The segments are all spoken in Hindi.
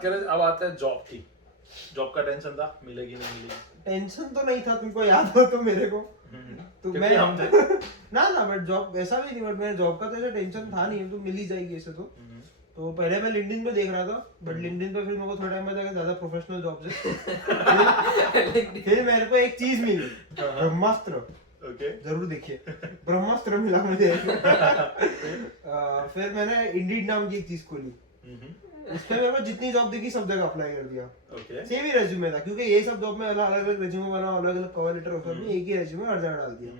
बात करें अब आते हैं जॉब की। जॉब का टेंशन था, मिलेगी नहीं मिलेगी? टेंशन तो नहीं था, तुमको याद हो तो मेरे को तो मैं हम थे ना बट जॉब ऐसा भी नहीं, बट मेरे जॉब का तो ऐसा टेंशन था नहीं, तो मिल ही जाएगी ऐसे तो पहले मैं लिंक्डइन पे देख रहा था, बट लिंक्डइन पे फिर मेरे को थोड़ा टाइम बाद ज्यादा प्रोफेशनल जॉब से फिर मेरे को एक चीज मिली, ब्रह्मास्त्र। जरूर देखिए, ब्रह्मास्त्र मिला मुझे। फिर मैंने इंडीड नाम की एक चीज खोली, उसमें मेरे को जितनी जॉब देखी सब जगह अप्लाई कर दिया। सेम ही रेज्यूमे था, क्योंकि ये सब जॉब में अलग अलग रेज्यूमे बना, अलग अलग कवर लेटर होता है, एक ही रेज्यूमे हर जगह डाल दिया।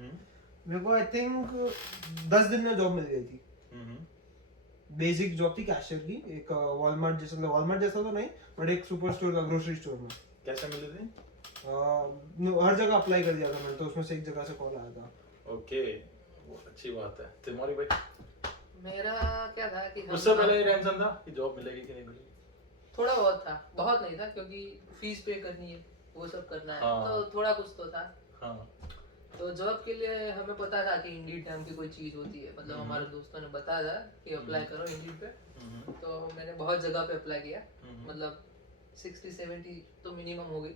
मेरे को आई थिंक 10 दिन में जॉब मिल गई थी। बेसिक जॉब थी कैशियर की, एक वॉलमार्ट जैसा, वॉलमार्ट जैसा तो नहीं बट एक सुपर स्टोर का, ग्रोसरी स्टोर में। कैसे मिली थी? हर जगह अप्लाई कर दिया था मैंने, तो उसमें से एक जगह से कॉल आया था। ओके, वो अच्छी बात है। तुम्हारी भाई? मेरा क्या था कि उससे पहले ये टेंशन था कि जॉब मिलेगी कि नहीं मिलेगी? थोड़ा बहुत था, बहुत नहीं था, क्योंकि फीस पे करनी है, वो सब करना है, तो थोड़ा कुछ तो था। तो जॉब के लिए हमें पता था कि इंडीड नाम की कोई चीज होती है, मतलब हमारे दोस्तों ने बताया था कि अप्लाई करो इंडीड पे। तो मैंने बहुत जगह पे अप्लाई किया, मतलब 60-70 तो मिनिमम हो गई।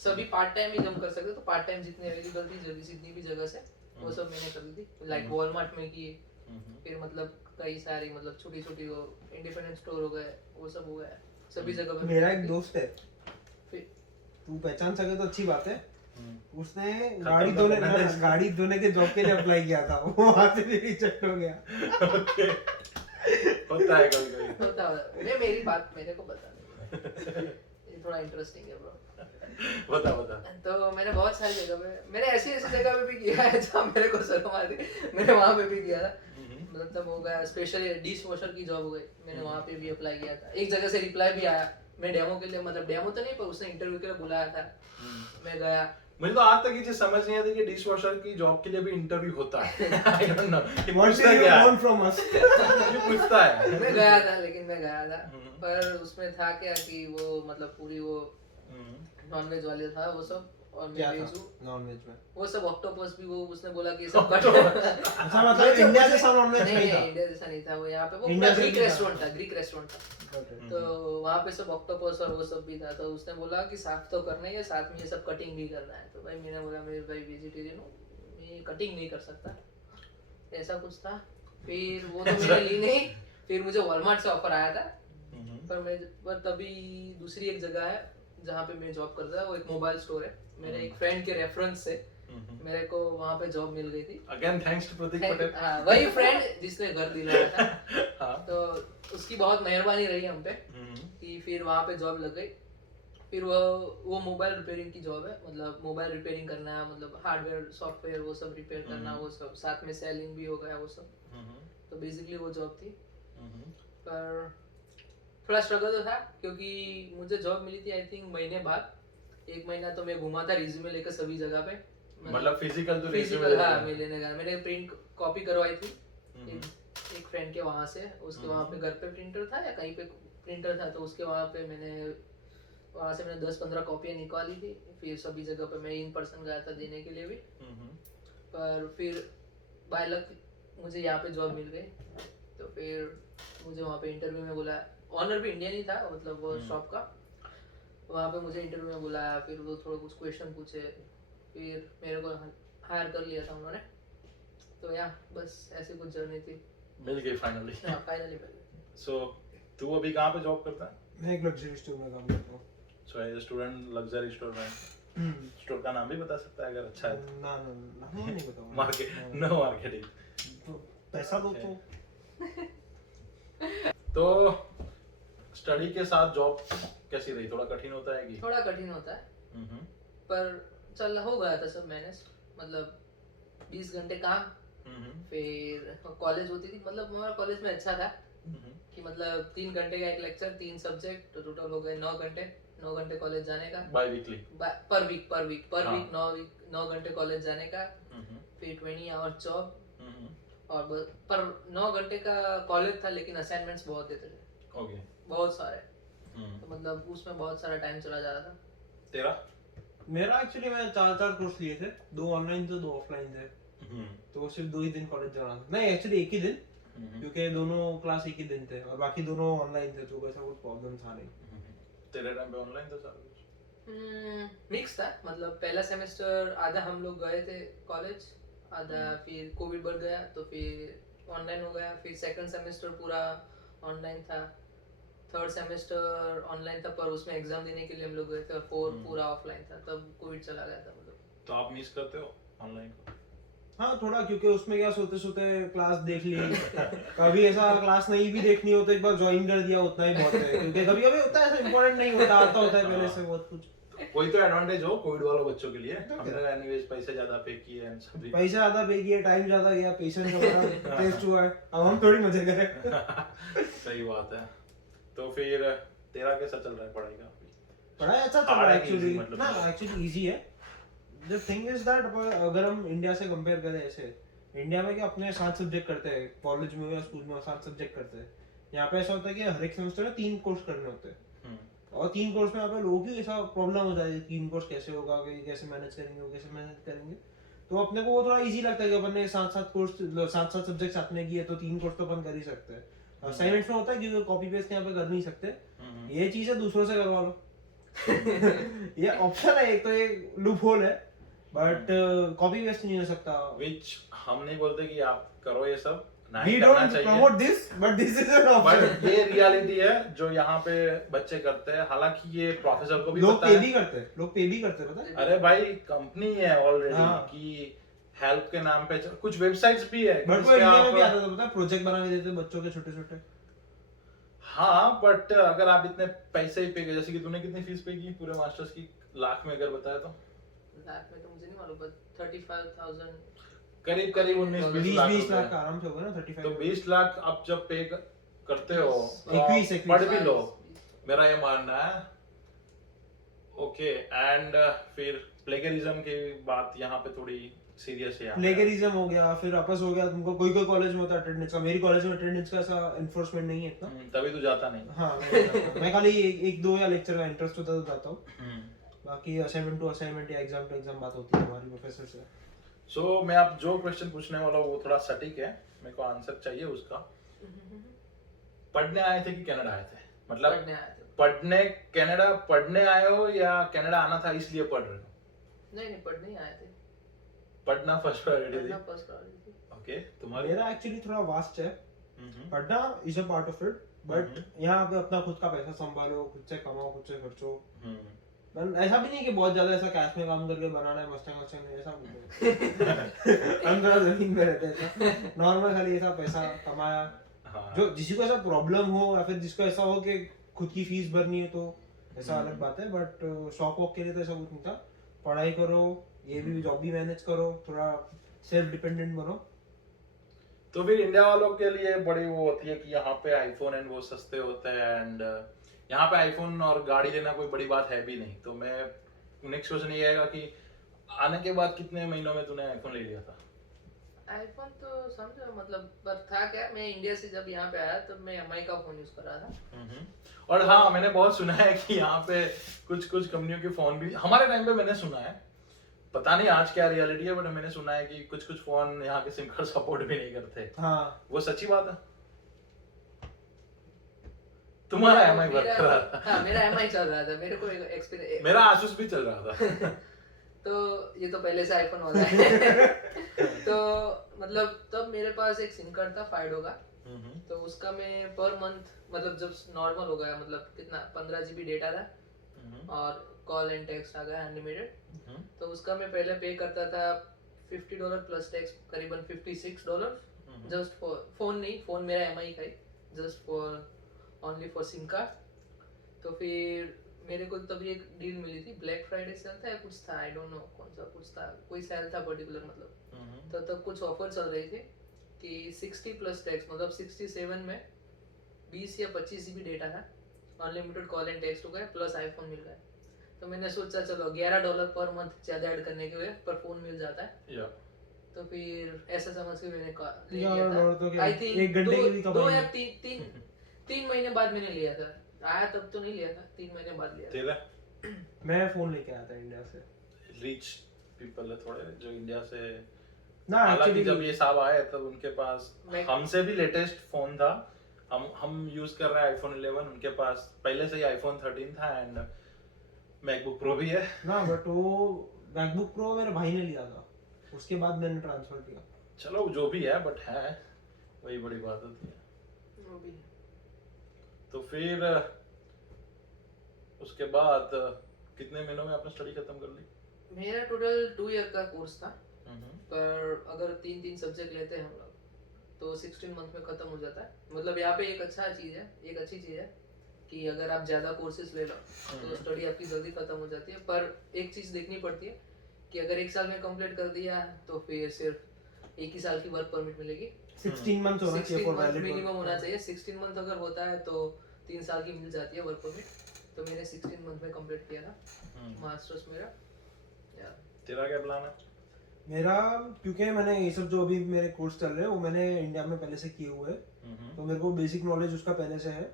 सभी पार्ट टाइम ही हम कर सकते, तो पार्ट टाइम जितने अवेलेबल थी जितनी भी जगह से, वो सब मैंने कर दी थी। लाइक वॉलमार्ट में किए, फिर मतलब कई सारी मतलब छोटी छोटी वो इंडिपेंडेंट स्टोर हो गए, वो सब हो गया, सभी जगह पे। मेरा एक दोस्त है, फिर तू पहचान सके तो अच्छी बात है, उसने गाड़ी धोने के जॉब के लिए अप्लाई किया था, वो वहां से भी रिजेक्ट हो गया। होता है कभी कभी, होता है। मेरी बात मेरे को बता दे, ये थोड़ा इंटरेस्टिंग है ब्रो। बता। तो मैंने बहुत सारी जगह पे, मैंने ऐसी जगह पे भी किया है जहाँ मेरे को शर्म आ रही, मैंने वहाँ पे भी किया था। मतलब हो गया स्पेशली डिश वॉशर की जॉब हो गई, मैंने वहाँ पे भी अप्लाई किया था। एक जगह से रिप्लाई भी आया, मैं डेमो के लिए, मतलब डेमो तो नहीं पर उसने इंटरव्यू के लिए बुलाया था, मैं गया। मुझे तो आज तक ये चीज समझ नहीं आती कि डिश वॉशर की जॉब के लिए भी इंटरव्यू होता है। I don't know, ये पूछता क्या है? ये पूछता है। मैं गया था, लेकिन मैं गया था, पर उसमें था क्या कि वो मतलब पूरी वो नॉनवेज वाले था वो सब, और मैं वेज हूँ। नॉनवेज में वो सब ऑक्टोपस भी, वो उसने बोला कि ये सब कट अच्छा, मतलब इंडिया जैसा नॉनवेज नहीं था? इंडिया जैसा नहीं था वो, यहाँ पे वो ग्रीक रेस्टोरेंट था। तो वहाँ पे सब ऑक्टोपस और वो सब भी था, तो उसने बोला कि साफ तो करना ही है, साथ में ये सब कटिंग भी करना है। तो भाई मैंने बोला मेरे भाई वेजिटेरियन हूँ, मैं कटिंग नहीं कर सकता, ऐसा कुछ था। फिर वो तो मैंने ली नहीं, फिर मुझे वॉलमार्ट से ऑफर आया था, पर तभी दूसरी एक जगह है जहाँ पे मैं जॉब करता है, वो एक मोबाइल स्टोर है, मेरे एक फ्रेंड के रेफरेंस से मेरे को वहाँ पे जॉब मिल गई थी। अगेन थैंक्स टू प्रतीक पटेल। हाँ, वही फ्रेंड जिसने घर दिलाया था। तो उसकी बहुत मेहरबानी रही हम पे कि फिर वहाँ पे जॉब लग गई। फिर वो मोबाइल रिपेयरिंग की जॉब है, मतलब मोबाइल रिपेयरिंग करना, मतलब हार्डवेयर सॉफ्टवेयर वो सब रिपेयर करना, वो सब साथ में सेलिंग भी हो गया वो सब। तो बेसिकली वो जॉब थी, पर थोड़ा स्ट्रगल तो था, क्योंकि मुझे जॉब मिली थी आई थिंक महीने बाद। 1 महीना तो मैं घुमा था रिज्यूमे लेकर सभी जगह पे, मतलब फिजिकल तो फिजिकल, हाँ मैं लेने गया। मैंने प्रिंट कॉपी करवाई थी एक फ्रेंड के वहाँ से, उसके वहाँ पे घर पे प्रिंटर था या कहीं पे प्रिंटर था, तो उसके वहाँ पे वहाँ से मैंने 10-15 कॉपियाँ निकाली थी। फिर सभी जगह पे मैं इन पर्सन गया था देने के लिए भी, पर फिर बाय लक मुझे यहाँ पे जॉब मिल गई। तो फिर मुझे वहाँ पे इंटरव्यू में बुलाया, ऑनर भी इंडियन ही था, मतलब वो शॉप का। वहाँ पे मुझे इंटरव्यू में बुलाया, फिर वो थोड़ा कुछ क्वेश्चन पूछे, फिर मेरे को हायर कर लिया था उन्होंने। तो या बस ऐसी कुछ जर्नी थी, मिल गई फाइनली। फाइनली मिल गई। सो तू अभी कहाँ पे जॉब करता है? मैं एक लग्जरी स्टोर में काम करता हूँ। So as a student luxury store में, स्टोर का नाम भी बता सकता है अगर अच्छा है? ना नहीं बताऊंगा। मार्केटिंग तो पैसा दो तो स्टडी के साथ जॉब कैसी रही? थोड़ा कठिन होता है कि? थोड़ा कठिन होता है, पर चल हो गया था सब मैनेज। मतलब 20 घंटे काम, फिर कॉलेज होती थी, मतलब हमारा कॉलेज में अच्छा था कि मतलब 3 घंटे का एक लेक्चर, 3 सब्जेक्ट, तो टोटल हो गए 9 घंटे कॉलेज जाने का। Bye weekly? पर वीक 9 घंटे कॉलेज जाने का, फिर 20 आवर्स जॉब। और पर 9 घंटे का कॉलेज था, लेकिन असाइनमेंट्स बहुत देते थे। ओके, बहुत सारे। तो मतलब उसमें बहुत सारा टाइम चला जा रहा था। तेरा? मेरा एक्चुअली मैं 4 कोर्स लिए थे, 2 ऑनलाइन थे 2 ऑफलाइन थे। तो सिर्फ 2 ही दिन कॉलेज जाना था, नहीं एक्चुअली एक ही दिन, क्योंकि दोनों क्लास एक ही दिन थे और बाकी दोनों ऑनलाइन थे, तो ऐसा कुछ प्रॉब्लम था नहीं। तेरे टाइम पे ऑनलाइन था सारा कुछ? मिक्स था, मतलब पहला सेमेस्टर आधा हम लोग गए थे कॉलेज, आधा फिर कोविड बढ़ गया तो फिर ऑनलाइन हो गया, फिर सेकंड सेमेस्टर पूरा ऑनलाइन था, थर्ड सेमेस्टर ऑनलाइन था पर उसमें एग्जाम देने के लिए हम लोग गए थे, और फोर्थ पूरा ऑफलाइन था, तब कोविड चला गया था मतलब। तो आप मिस करते हो ऑनलाइन को? हाँ थोड़ा, क्योंकि उसमें क्या सोते सोते क्लास देख ली, कभी ऐसा क्लास नहीं भी देखनी हो तो एक बार ज्वाइन कर दिया, उतना ही बहुत है, क्योंकि कभी कभी होता है ऐसा इम्पोर्टेंट नहीं होता, आता होता है पहले से बहुत कुछ। कोई तो एडवांटेज हो कोविड वालों बच्चों के लिए, हमने एनीवेज पैसे ज्यादा पे किए एंड सभी पैसा ज्यादा पे किया, टाइम ज्यादा गया, पेशेंस हमारा टेस्ट हुआ है, अब हम थोड़ी मजे करें। सही बात है। तो फिर तेरा कैसा चल रहा है पढ़ाई का? पढ़ाई अच्छा चल रहा है एक्चुअली, ना एक्चुअली इजी है। द थिंग इज दैट अगर हम इंडिया से कंपेयर करें, ऐसे इंडिया में क्या अपने 7 सब्जेक्ट करते हैं, कॉलेज में या स्कूल में 7 सब्जेक्ट करते हैं, यहाँ पे ऐसा होता है कि हर एक सेमेस्टर में 3 कोर्स करने होते हैं, और 3 कोर्स में यहाँ पे लोगों की ऐसा प्रॉब्लम हो जाती है, 3 कोर्स कैसे होगा, कैसे मैनेज करेंगे, वो कैसे मैनेज करेंगे। तो अपने को वो थोड़ा इजी लगता है कि अपन ने 7-7 कोर्स 7-7 सब्जेक्ट साथ में किए तो 3 कोर्स तो अपन कर ही सकते हैं। असाइनमेंट्स में होता है क्योंकि कॉपी पेस्ट यहाँ पे कर नहीं सकते, ये चीज है दूसरों से करवा लो। ये ऑप्शन है, एक तो ये लूप होल है, बट कॉपी पेस्ट नहीं हो सकता, व्हिच हम नहीं बोलते कि आप करो ये सब, We don't promote this, but this is an option. But ये रियलिटी है जो यहाँ पे बच्चे करते हैं, हालांकि ये प्रोफेसर को भी लोग पता पे है। भी करते हैं, लोग पे भी करते हैं, पता है? अरे भाई कंपनी है ऑलरेडी हाँ। कि हेल्प के नाम पे कुछ वेबसाइट्स भी है, बट वो इंडिया में भी आता था, पता है? प्रोजेक्ट बना के देते बच्चों के छोटे छोटे। हाँ बट अगर आप इतने पैसे ही पे, जैसे कि तूने कितनी फीस पे की पूरे मास्टर्स की, लाख में अगर बताया तो? लाख में तो मुझे नहीं मालूम, बट 35,000 करीब करीब 19-20 लाख 20 लाख रुपए। का आराम से होगा ना, 35। तो 20 लाख आप जब पे करते हो तो 21 आप पढ़ भी लो, मेरा ये मानना है। ओके एंड फिर प्लेगरिज्म की बात यहाँ पे थोड़ी सीरियस है। प्लेगरिज्म हो गया, फिर आपस हो गया, तुमको कोई कोई कॉलेज में होता है अटेंडेंस का, मेरी कॉलेज में अटेंडेंस का ऐसा एनफोर्समेंट नहीं है इतना। तभी तो जाता नहीं। हाँ मैं खाली एक दो या लेक्चर का इंटरेस्ट होता है तो जाता हूँ, बाकी असाइनमेंट टू असाइनमेंट या एग्जाम टू एग्जाम बात होती है हमारी प्रोफेसर से। सो मैं आप जो क्वेश्चन पूछने वाला हूँ वो थोड़ा सटीक है, मेरे को आंसर चाहिए उसका। पढ़ने आए थे कि कनाडा आए थे? मतलब पढ़ने आए थे। पढ़ने कनाडा पढ़ने आए हो या कनाडा आना था इसलिए पढ़ रहे हो? नहीं पढ़ने ही आए थे। पढ़ना फर्स्ट प्रायोरिटी थी? पढ़ना फर्स्ट प्रायोरिटी थी। ओके तुम्हारी? मेरा एक्चुअली थोड़ा वास्ट है, पढ़ना is a part of it, but यहाँ पे अपना खुद का पैसा संभालो, खुद से कमाओ, खुद से खर्चो। ऐसा भी नहीं कि बहुत ज्यादा ऐसा कैश में काम करके बनाना है, मस्टैंग नहीं, ऐसा नहीं। हम थोड़ा जमीन में रहते हैं, नॉर्मल खाली ऐसा पैसा कमाया। हाँ। जो जिसी को ऐसा प्रॉब्लम हो या फिर जिसको ऐसा हो कि खुद की फीस भरनी है तो ऐसा अलग बात है, बट शौक वॉक के लिए तो ऐसा कुछ नहीं था। पढ़ाई करो, ये भी जॉब भी मैनेज करो, थोड़ा सेल्फ डिपेंडेंट बनो। तो फिर इंडिया वालों के लिए बड़ी वो होती है कि यहाँ पे आईफोन एंड वो सस्ते होते हैं, एंड यहाँ पे आईफोन और गाड़ी लेना कोई बड़ी बात है भी नहीं। तो मैं नेक्स्ट क्वेश्चन ये आएगा कि आने के बाद कितने महीनों में तूने आईफोन ले लिया था? आईफोन तो समझो मतलब, पर था क्या, मैं इंडिया से जब यहाँ पे आया तब मैं एमआई का फोन यूज कर रहा था। और हाँ मैंने बहुत सुना है कि यहाँ पे कुछ कंपनियों के फोन भी, हमारे टाइम पे मैंने सुना है, पता नहीं आज क्या रियलिटी है, बट मैंने सुना है कि कुछ फोन यहाँ के सिम कार्ड सपोर्ट भी नहीं करते। हाँ वो सच्ची बात है? तुम्हारा एमआई वर्क कर रहा था? हाँ मेरा एमआई चल रहा था, मेरे को एक्सपीरियंस। मेरा आसूस भी चल रहा था। तो ये तो पहले से आईफोन वाला है। तो मतलब तब मेरे पास एक सिम कार्ड था फाइडो का, तो उसका मैं पर मंथ मतलब जब नॉर्मल हो गया, मतलब कितना 15 GB डेटा था और कॉल एंड टेक्स्ट आ गया अनलिमिटेड, तो उसका मैं पहले पे करता था $50 प्लस टैक्स, करीबन $56 जस्ट फॉर फोन, नहीं फोन मेरा एमआई का ही, just for only for SIM card. तो फिर मेरे को तभी एक डील मिली थी, ब्लैक फ्राइडे सेल था या कुछ था, आई डोंट नो कौन सा कुछ था, कोई सेल था पर्टिकुलर मतलब। तो तब कुछ ऑफर चल रही थी कि 60 प्लस टैक्स मतलब 67 में 20 या 25 GB डेटा था, अनलिमिटेड कॉल एंड टेक्स्ट हो गया, प्लस आईफोन मिल गया। तो मैंने सोचा चलो $11 पर मंथ ज्यादा ऐड करने के वजह पर फोन मिल जाता है। तो फिर ऐसा समझ के मैंने ले लिया था। आई थिंक 2 या 3 महीने बाद मैंने लिया था, आया तब तो नहीं लिया था, 3 महीने बाद लिया तेरा? मैं फोन लेके आया था इंडिया से। रिच पीपल है थोड़े जो इंडिया से, ना हालांकि एक्चुअली जब ये सब आए तब उनके पास हमसे भी लेटेस्ट फोन था, हम यूज कर रहे हैं आईफोन 11, उनके पास पहले से ही आईफोन 13 था एंड मैकबुक प्रो भी है ना, बट वो मैकबुक प्रो मेरे भाई ने लिया था, उसके बाद मैंने ट्रांसफर किया। चलो जो भी है बट है, वही बड़ी बात होती है। वो भी है। तो फिर उसके बाद कितने महीनों में आपने स्टडी खत्म कर ली? मेरा टोटल 2 ईयर का कोर्स था, पर अगर 3 सब्जेक्ट लेते हैं हम लोग तो 16 मंथ में खत्म हो जाता है। मतलब यहाँ पे एक अच्छी चीज है कि अगर आप ज्यादा कोर्सेज ले लो तो स्टडी आपकी जल्दी खत्म हो जाती है, पर एक चीज देखनी पड़ती है कि अगर 1 साल में कंप्लीट कर दिया तो फिर सिर्फ 1 ही साल की वर्क परमिट मिलेगी। 16 मंथ होना चाहिए फॉर वैलिड मिनिमम होना चाहिए। 16 मंथ अगर होता है तो 3 साल की मिल जाती है वर्क परमिट। तो मैंने 16 मंथ में कंप्लीट किया था मास्टर्स मेरा। या तेरा क्या प्लान है? मेरा, क्योंकि मैंने ये सब जो अभी मेरे कोर्स चल रहे हैं वो मैंने इंडिया में पहले से किए हुए हैं, तो मेरे को बेसिक नॉलेज उसका पहले से है,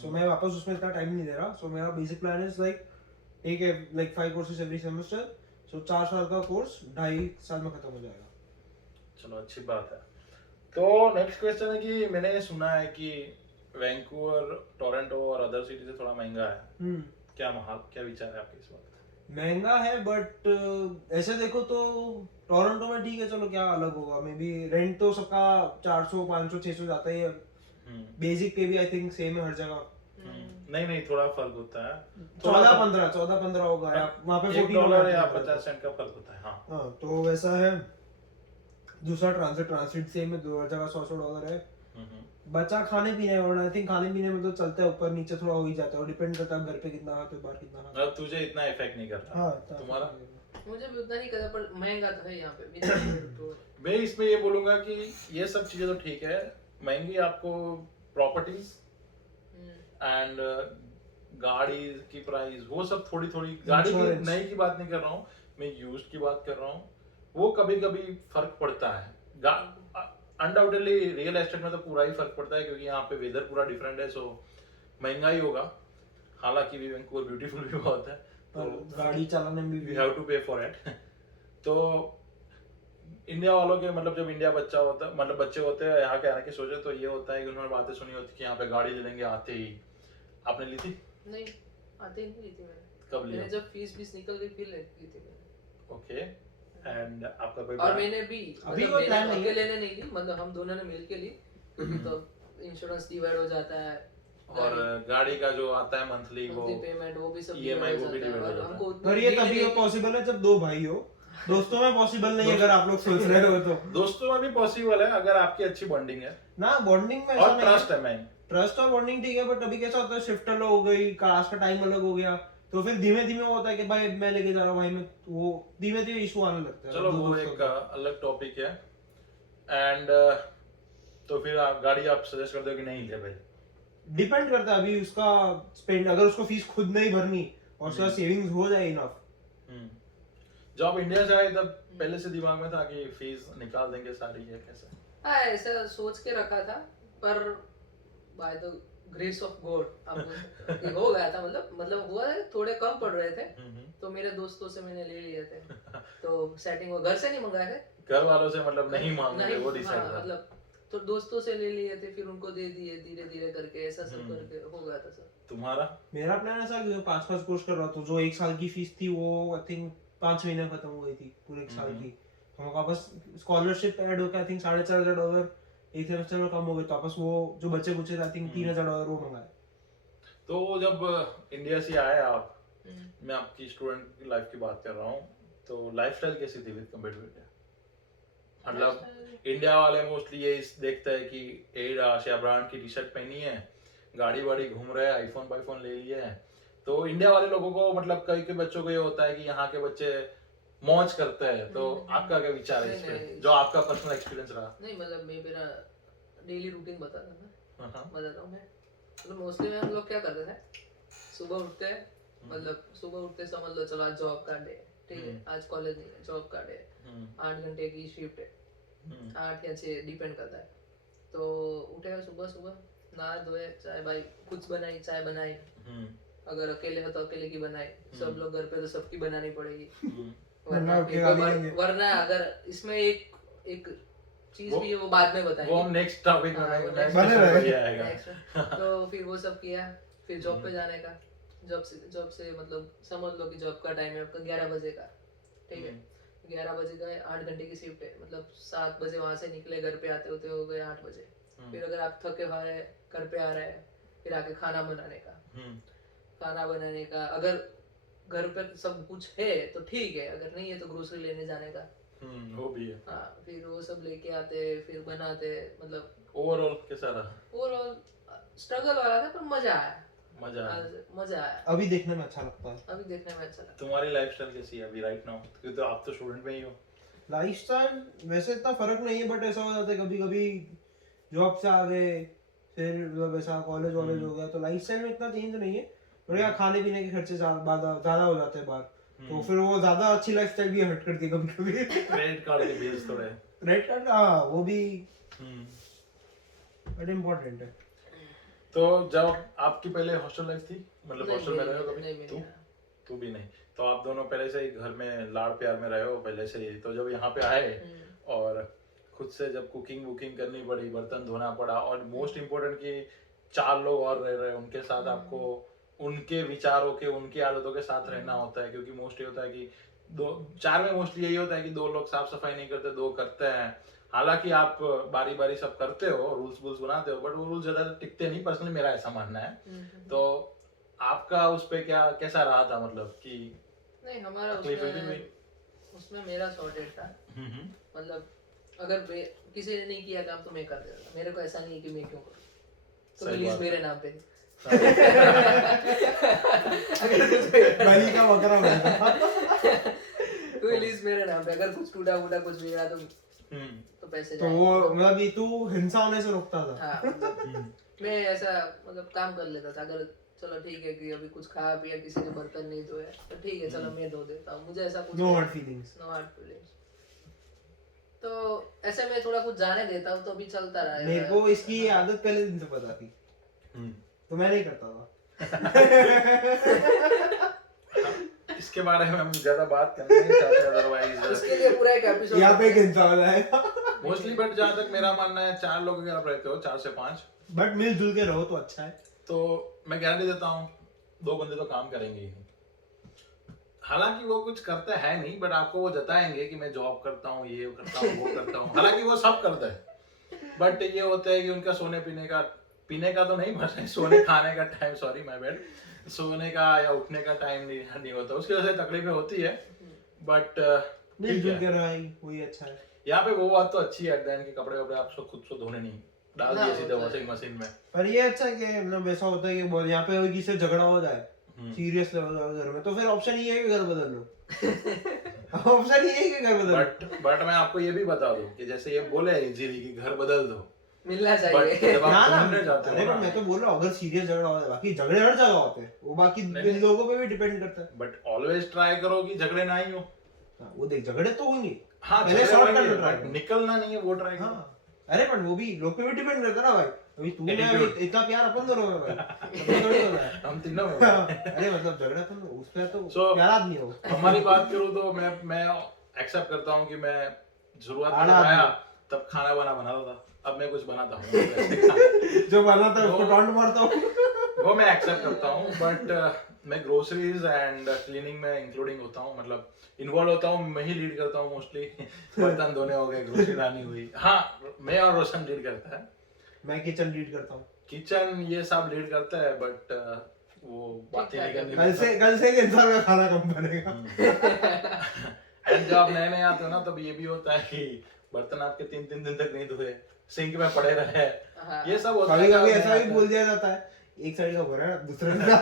सो मैं वापस उसमें इतना टाइम नहीं दे रहा। सो मेरा basic plan is like take like 5 courses every semester, so 4 साल का कोर्स 2.5 साल में खत्म हो जाएगा। चलो अच्छी बात है। तो नेक्स्ट क्वेश्चन है कि मैंने सुना है कि वैंकूवर, टोरंटो और अदर सिटी से थोड़ा महंगा है। क्या विचार है आपके इस बात? महंगा है, बट ऐसे देखो तो टोरंटो में ठीक है, चलो क्या अलग होगा, मे बी रेंट तो सबका 400 500 600 जाता ही है, बेसिक पे भी आई थिंक सेम है हर जगह। नहीं थोड़ा फर्क होता है, 14-15 होगा, वहाँ पे $14 या 50 सेंट का फर्क होता है। हाँ, तो वैसा है। दूसरा ट्रांसिट सेम है, 2 जगह $100 है। बचा खाने पीने में, आई थिंक खाने पीने में तो चलता है, ऊपर नीचे थोड़ा हो ही जाता है, और डिपेंड करता है घर पे कितना खाते हो, बाहर कितना खाते अब तुझे इतना इफेक्ट नहीं करता। हाँ, तुम्हारा? मुझे भी उतना नहीं करता, पर महंगा तो है यहाँ पे तो मैं इसमें ये बोलूंगा कि ये सब चीजें तो ठीक है, महंगी आपको प्रॉपर्टीज एंड गाड़ी की प्राइस, वो सब थोड़ी गाड़ी की नई की बात नहीं कर रहा हूँ मैं, यूज्ड की बात कर रहा हूँ, वो कभी कभी फर्क पड़ता है। अनडाउटेडली रियल एस्टेट में तो पूरा ही फर्क पड़ता है, क्योंकि यहाँ पे वेदर पूरा डिफरेंट है, सो महंगा ही होगा। हालांकि भी वैंकूवर ब्यूटीफुल भी बहुत है, तो गाड़ी चलाने में भी वी हैव टू पे फॉर इट। तो इंडिया वालों के मतलब जब इंडिया बच्चे होते हैं यहाँ के आने की सोचे, तो ये होता है कि उन्होंने बातें सुनी होती कि यहाँ पे गाड़ी ले लेंगे आते ही। आपने ली थी? नहीं, आते ही नहीं ली थी मैंने। कब लिया? मैंने जब फीस निकल गई फिर ली थी मैंने। ओके, एंड आपका कोई और मैंने भी अभी कोई प्लान नहीं है, लेने नहीं ली, मतलब हम दोनों ने मिलके ली, क्योंकि तो इंश्योरेंस डिवाइड हो जाता है, और गाड़ी का जो आता है मंथली वो पेमेंट वो भी सब EMI वो भी डिवाइड हो जाता है। पर ये तभी पॉसिबल है जब 2 भाई हो, दोस्तों में पॉसिबल नहीं, अगर आप लोग सोच रहे हो तो। दोस्तों में भी पॉसिबल है अगर आपकी अच्छी बॉन्डिंग है ना, बॉन्डिंग में और ट्रस्ट है। मैं ट्रस्ट और बॉन्डिंग ठीक है, बट अभी कैसा होता है, शिफ्ट अलग हो गई, क्लास का टाइम अलग हो गया, तो फिर धीमे धीमे वो होता है कि भाई मैं लेके जा रहा हूँ भाई, मैं वो धीमे धीमे इशू आने लगता है। चलो वो एक अलग टॉपिक है। एंड तो फिर आप गाड़ी आप सजेस्ट करते हो कि नहीं ले भाई? डिपेंड करता है अभी उसका स्पेंड, अगर उसको फीस खुद नहीं भरनी और उसका सेविंग्स हो जाए इनफ। जब आप इंडिया से आए तब पहले से दिमाग में था कि फीस निकाल देंगे सारी, है कैसे? हाँ, ऐसा सोच के रखा था, पर by the grace of God अब हो गया था। मतलब हुआ है, थोड़े कम पड़ रहे थे तो मेरे दोस्तों से मैंने ले लिए थे, तो सेटिंग वो घर से नहीं मंगाए थे, घर वालों से मतलब नहीं मांगे वो डिसाइड था, मतलब तो दोस्तों से ले लिए थे, फिर उनको दे दिए, धीरे धीरे करके ऐसा सब करके हो गया था सर। तुम्हारा? मेरा प्लान ऐसा कि 5 कोर्स कर रहा था, जो 1 साल की फीस थी वो आई थिंक 5 महीने खत्म हो गई थी, पूरे 1 साल की। हम वापस स्कॉलरशिप ऐड होकर आई थिंक $4,500 एक सेमेस्टर में कम हो गए, तो वापस वो जो बच्चे कुछ आई थिंक $3,000 वो मंगाए। तो जब इंडिया से आए आप, मैं आपकी स्टूडेंट की लाइफ की बात कर रहा हूँ, तो लाइफस्टाइल कैसी थी विद कंपेयर टू इंडिया? मतलब इंडिया वाले मोस्टली ये देखते हैं कि एडिडास या ब्रांड की टी शर्ट पहनी है, गाड़ी वाड़ी घूम रहे हैं, आईफोन ले लिए हैं, तो इंडिया वाले लोगों को मतलब कई बच्चों को ये होता है कि यहाँ के बच्चे मौज करते हैं। तो आपका क्या विचार है इस पे, जो आपका पर्सनल एक्सपीरियंस रहा? नहीं, मतलब मैं मेरा डेली रूटीन बताता हूँ मैं। मतलब मोस्टली में हम लोग क्या करते थे, सुबह उठते हैं, मतलब सुबह उठते समझ लो चलो आज जॉब का डे, ठीक है, आज कॉलेज नहीं है, जॉब का डे, 8 घंटे की शिफ्ट है, 8 या 6 डिपेंड करता है। तो उठे सुबह नहा धोए, चाय भाई कुछ बनाई, चाय बनाई, अगर अकेले हो तो अकेले की बनाई, सब लोग घर पे तो सबकी बनानी पड़ेगी, वरना अगर इसमें एक चीज भी है वो बाद में बताएंगे। वो हम नेक्स्ट टॉपिक में हाँ, वो next बने episode में रहे। आएगा। Next, तो फिर वो सब किया, फिर जॉब पे जाने का, जॉब से मतलब समझ लो कि जॉब का टाइम है आपका 11 बजे का, ठीक है, 11 बजे गए, 8 घंटे की शिफ्ट है, मतलब 7 बजे वहां से निकले, घर पे आते होते हो गए 8 बजे। फिर अगर आप थके हुए घर पे आ रहे हैं, फिर आके खाना बनाने का, अगर घर पे सब कुछ है तो ठीक है, अगर नहीं है तो ग्रोसरी लेने जाने का। वो भी है। हाँ, फिर वो सब लेके आते, फिर बनाते, मतलब ओवरऑल कैसा रहा? ओवरऑल स्ट्रगल वाला था, पर मजा आया। मजा आया। अभी देखने में अच्छा लगता है। अभी देखने में अच्छा लगता तुम्हारी लाइफस्टाइल कैसी है अभी राइट नाउ? क्योंकि तो आप तो स्टूडेंट में ही हो। लाइफस्टाइल वैसे इतना फर्क नहीं है, बट ऐसा हो जाता है कभी कभी जॉब से आ गए, फिर मतलब ऐसा कॉलेज वॉलेज हो गया, तो लाइफस्टाइल में इतना चेंज नहीं है, पर यार खाने पीने के खर्चे ज्यादा हो जाते हैं बाहर, तो फिर वो ज्यादा अच्छी लाइफस्टाइल भी हर्ट करती है कभी कभी। क्रेडिट कार्ड के बिल्स थोड़े। क्रेडिट कार्ड, हाँ वो भी बट इम्पोर्टेंट है। तो जब आपकी पहले हॉस्टल लाइफ थी, मतलब नहीं, हॉस्टल में रहे हो नहीं, कभी? नहीं, तू भी नहीं। तो आप दोनों पहले से ही घर में लाड़ प्यार में रहे हो पहले से ही, तो जब यहाँ पे आए और खुद से जब कुकिंग वुकिंग करनी पड़ी, बर्तन धोना पड़ा, और मोस्ट इम्पोर्टेंट कि 4 लोग और रह रहे हैं, उनके साथ आपको उनके विचारों के, उनकी आदतों के साथ रहना होता है, क्योंकि मोस्टली होता है कि 4 में मोस्टली यही होता है कि 2 लोग साफ सफाई नहीं करते, 2 करते हैं। हालांकि आप बारी बारी सब करते हो, रूल्स वूल्स बनाते हो, बट वो रूल्स ज्यादा टिकते नहीं, पर्सनली मेरा ऐसा मानना है। तो आपका उस पे क्या कैसा रहा था, मतलब कि नहीं, हमारा उसमें मेरा सॉर्टेड था, मतलब अगर किसी ने नहीं किया काम तो मैं कर देता, मेरे को ऐसा नहीं है कि मैं क्यों करूं, तो प्लीज मेरे नाम पे बलि का बकरा बनता। तो प्लीज मेरे नाम पे, अगर कुछ टूटा फूटा कुछ बिगड़ा तो पैसे तो वो मतलब ये तू हिंसा होने से रोकता था। हाँ, मतलब मैं ऐसा मतलब काम कर लेता था, अगर चलो ठीक है कि अभी कुछ खा पिया, किसी ने बर्तन नहीं धोया तो ठीक है, चलो मैं धो देता हूँ, मुझे ऐसा कुछ नो हार्ड फीलिंग्स। तो ऐसे मैं थोड़ा कुछ जाने देता हूँ तो भी चलता रहा। मेरे को इसकी आदत पहले दिन से पता थी, तो मैं नहीं करता था। इसके बारे में हम ज्यादा बात करना नहीं चाहते, अदरवाइज उसके लिए पूरा एक एपिसोड यहाँ पे एक हिंसा हो जाएगा मोस्टली। बट जहाँ तक मेरा मानना है 4 लोग अगर आप रहते हो, 4 से 5, बट मिलजुल के रहो तो अच्छा है। तो मैं गारंटी देता हूँ 2 बंदे तो काम करेंगे ही। हालांकि वो कुछ करते हैं नहीं, बट आपको वो जताएंगे कि मैं जॉब करता हूँ, ये करता हूँ, वो करता हूँ। हालांकि वो सब करते हैं, बट ये होता है कि उनका सोने पीने का तो नहीं, बस सोने खाने का टाइम, सॉरी माय बैड, सोने का या उठने का टाइम नहीं होता, उसकी वजह से तकलीफें होती है। बट मिलजुल के रहो वही अच्छा है। यहाँ पे वो बात तो अच्छी है, एट के कपड़े वपड़े आपको खुद से धोने नहीं, डाल दिए सीधे वॉशिंग मशीन में। पर ये अच्छा है कि मतलब ऐसा होता है कि यहाँ पे कोई किसी से झगड़ा हो जाए सीरियस लेवल का घर में, तो फिर ऑप्शन ये है कि घर बदल लो। ऑप्शन ये है कि घर बदल लो। बट मैं आपको ये भी बता दूं कि जैसे ये बोले इजीली कि घर बदल दो, मिलना चाहिए। जब ना आप ना, घूमने जाते अरे हो मैं तो बोल रहा हूँ अगर सीरियस झगड़ा हो जाए, बाकी झगड़े हर जगह होते हैं, वो बाकी लोगों पे भी डिपेंड करता है। बट ऑलवेज ट्राई करो कि झगड़े ना ही हो। वो देख झगड़े तो होंगे, हाँ, पहले शॉर्ट करना ट्राई बट निकलना नहीं है, वो ट्राई करो। हाँ, अरे पर वो भी लोग पे भी डिपेंड करता है ना भाई। अभी तू मैं इतना प्यार अपन दोनों में भाई, हम तीनों में। अरे मतलब झगड़ा तो उसका तो प्यार आदमी हो। हमारी बात करूँ तो मैं एक्सेप्ट करता हूँ कि मैं शुरुआत में जब आया तब खाना बनाता था, अब मैं कुछ बनाता हूँ। जो बनाता है उसको टॉन्ट मारता हूँ, वो मैं एक्सेप्ट करता हूँ। बट मैं ग्रोसरीज एंड क्लीनिंग में इंक्लूडिंग होता हूँ, मतलब इन्वॉल्व होता हूँ, मैं ही लीड करता हूँ मोस्टली। बर्तन धोने हो गए, ग्रोसरी लानी हुई, हाँ मैं और रोशन लीड करता है। मैं किचन लीड करता हूँ, किचन ये सब लीड करता है, बट वो बातें नहीं करनी। कल से इंसान का खाना कम बनेगा। एंड जब आप नए आते हो ना, तब ये भी होता है कि बर्तन आपके 3 दिन तक नहीं धोए, सिंक में पड़े रहे, ये सब होता है। कभी ऐसा भी बोल दिया जाता है, एक साइड का भरा है दूसरे का।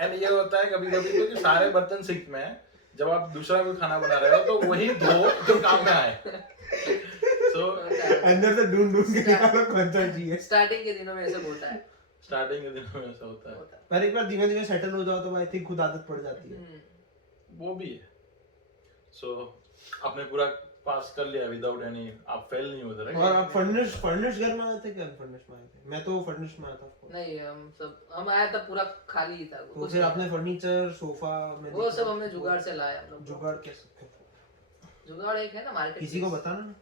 एंड ये होता है कभी कभी क्योंकि सारे बर्तन सिंक में है, जब आप दूसरा कोई खाना बना रहे हो तो वही धो जो काम में आए। सो अंदर से ढूंढ के निकालो कौन सा चाहिए। स्टार्टिंग के दिनों में ऐसा होता है, स्टार्टिंग के दिनों में ऐसा होता है, पर एक बार धीमे धीमे सेटल हो जाओ तो आई थिंक खुद आदत पड़ जाती है। वो भी है। सो आपने पूरा पास कर लिया विदाउट एनी, आप फेल नहीं होते। और आप फर्निश घर में आए थे क्या? अनफर्निश में आए थे? मैं तो फर्निश में आया था। नहीं, हम आया था पूरा खाली ही था। तो फिर आपने फर्नीचर सोफा में वो सब हमने जुगाड़ से लाया। जुगाड़ कैसे? जुगाड़ एक है ना मार्केट, किसी को बताना ना।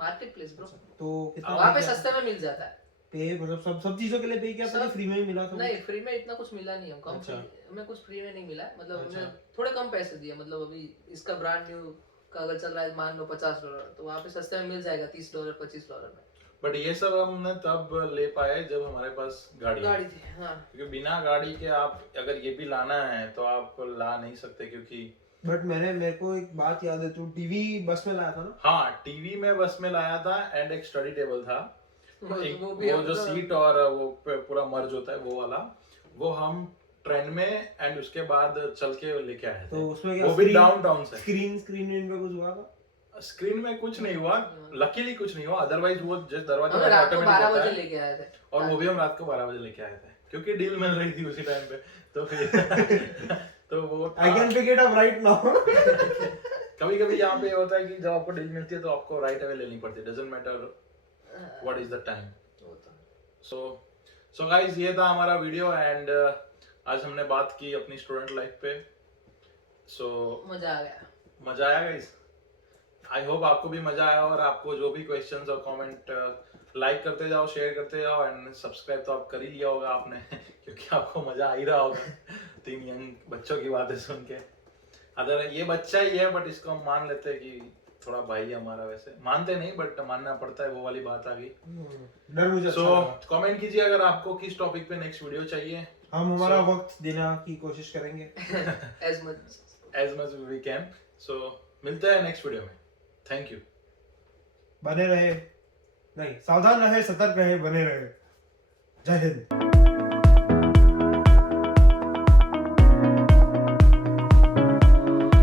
मार्केट प्लेस ब्रो, तो कितना वहाँ पे पे किया? सस्ते में मिल जाता है। पे मतलब सब चीजों के लिए पे किया था, सब- फ्री में ही मिला था? नहीं फ्री में इतना कुछ मिला नहीं हमको, अच्छा। हमें कुछ फ्री में नहीं मिला है, मतलब अच्छा। हमने थोड़े कम पैसे दिए, मतलब अभी इसका ब्रांड न्यू का अगर चल रहा है मान लो $50, तो वहाँ पे सस्ते में मिल जाएगा $30 $25 में। बट ये सब हमने तब ले पाए जब हमारे पास गाड़ी है। गाड़ी थी हाँ। क्योंकि बिना गाड़ी के आप अगर ये भी लाना है तो आप ला नहीं सकते, क्योंकि बट मेरे को एक बात याद है, तू टीवी बस में लाया था ना? हाँ टीवी में बस में लाया था एंड एक स्टडी टेबल था, एक वो भी वो हम जो तो- सीट और वो पूरा मर्ज होता है वो वाला, वो हम ट्रेन में एंड उसके बाद चल के लेके आए तो थे। उसमें क्या वो भी डाउनटाउन से। स्क्रीन पे कुछ हुआ था? स्क्रीन में कुछ नहीं हुआ, लकीली कुछ नहीं हुआ, अदरवाइज वो जिस दरवाजा हम रात को automatic 12 होता बजे है, लेके आए थे, और वो भी हम रात को 12 बजे लेके आए थे क्योंकि डील मिल रही थी उसी टाइम पे, तो फिर तो वो I can pick it up right now. कभी कभी यहाँ पे होता है कि जब आपको डील मिलती है तो आपको राइट अवे लेनी पड़ती है, doesn't matter what is the time. वो तो। सो गाइस ये था हमारा वीडियो एंड आज हमने बात की अपनी स्टूडेंट लाइफ पे। सो मजा आ गया। मजा आया गाइस, आई होप आपको भी मजा आया, और आपको जो भी क्वेश्चंस और कमेंट लाइक करते जाओ, शेयर करते जाओ एंड सब्सक्राइब तो आप कर ही लिया होगा आपने क्योंकि आपको मजा आ ही रहा होगा 3 यंग बच्चों की बातें सुन के। अगर ये बच्चा ही है बट इसको हम मान लेते हैं कि थोड़ा भाई है हमारा, वैसे मानते नहीं बट मानना पड़ता है, वो वाली बात आ गई। डर मुझे सो अच्छा लगा। कमेंट कीजिए अगर आपको किस टॉपिक पे नेक्स्ट वीडियो चाहिए, हम हमारा वक्त देने की कोशिश करेंगे। as much as much we can। सो मिलते हैं नेक्स्ट वीडियो में, थैंक यू। बने रहे, नहीं सावधान रहे, सतर्क रहे, बने रहे। जय हिंद।